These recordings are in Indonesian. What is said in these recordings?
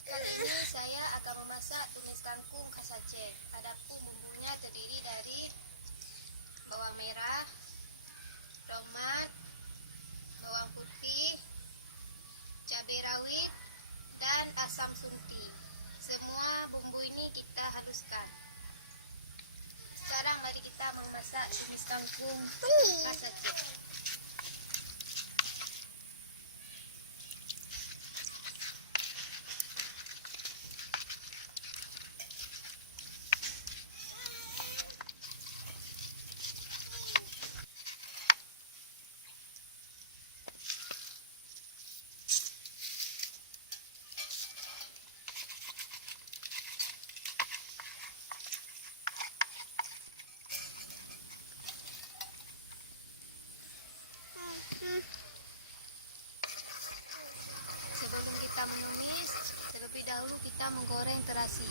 Kali ini saya akan memasak tumis kangkung khas Aceh. Adapun bumbunya terdiri dari bawang merah, tomat, bawang putih, cabai rawit, dan asam sunti. Semua bumbu ini kita haluskan. Sekarang mari kita memasak tumis kangkung khas Aceh. Sebelum kita menumis, terlebih dahulu kita menggoreng terasi.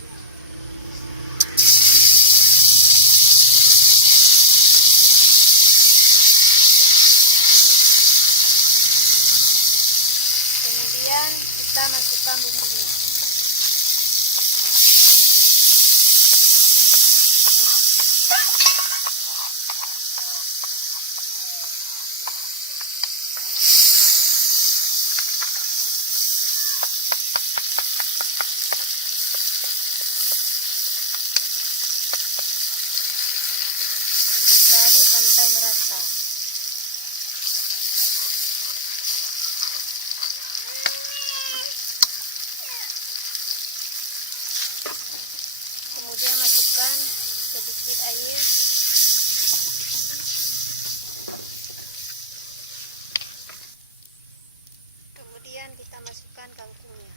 Kemudian kita masukkan bumbunya. Aduk sampai merata. Kemudian masukkan sedikit air. Kemudian kita masukkan kangkungnya.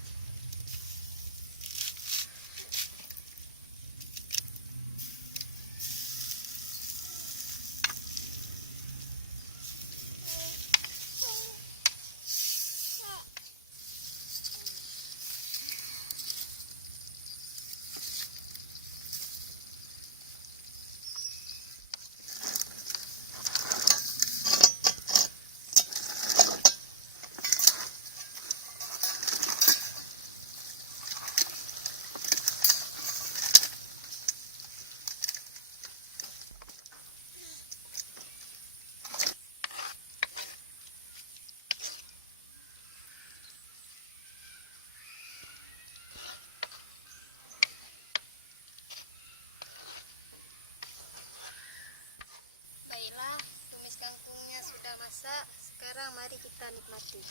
Baiklah, tumis kangkungnya sudah masak. Sekarang mari kita nikmati.